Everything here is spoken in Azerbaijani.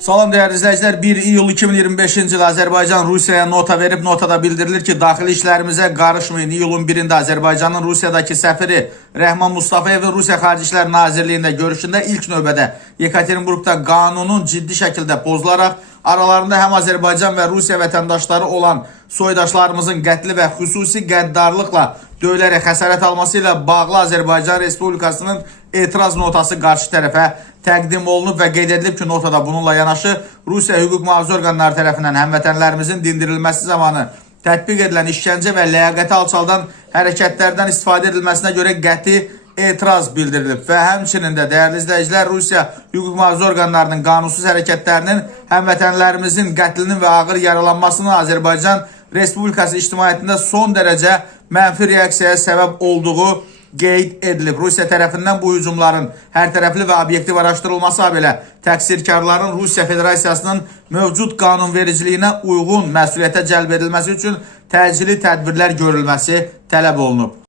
Salam değerli izleyiciler, 1 iyul 2025-ci il Azərbaycan Rusiyaya nota verib. Notada bildirilir ki, daxili işlərimizə qarışmayın. İyulun 1-də Azərbaycanın Rusiyadakı səfiri Rəhman Mustafayev Rusiya Xarici İşlər Nazirliyində görüşündə ilk növbədə Yekaterinburqda qanunun ciddi şəkildə pozularaq aralarında həm Azərbaycan və Rusiya vətəndaşları olan soydaşlarımızın qətli və xüsusi qəddarlıqla döyülərək xəsarət alması ilə bağlı Azərbaycan Respublikasının etiraz notası qarşı tərəfə təqdim olunub və qeyd edilib ki, notada bununla yanaşı Rusiya hüquq mühafizə orqanları tərəfindən həmvətənlərimizin dindirilməsi zamanı tətbiq edilən işgəncə və ləyaqəti alçaldan hərəkətlərdən istifadə edilməsinə görə qəti etiraz bildirilib və həmçinin də dəyərli izləyicilər, Rusiya hüquq mühafizə orqanlarının qanunsuz hərəkətlərinin həmvətənlərimizin qətlinin və ağır yaralanmasının Azərbaycan Respublikası ictimaiyyətində son dərəcə mənfi reaksiyaya səbəb olduğu qeyd edilib. Rusiya tərəfindən bu hücumların hər tərəfli və obyektiv araşdırılması habelə təqsirkarların Rusiya Federasiyasının mövcud qanunvericiliyinə uyğun məsuliyyətə cəlb edilməsi üçün təcili tədbirlər görülməsi tələb olunub.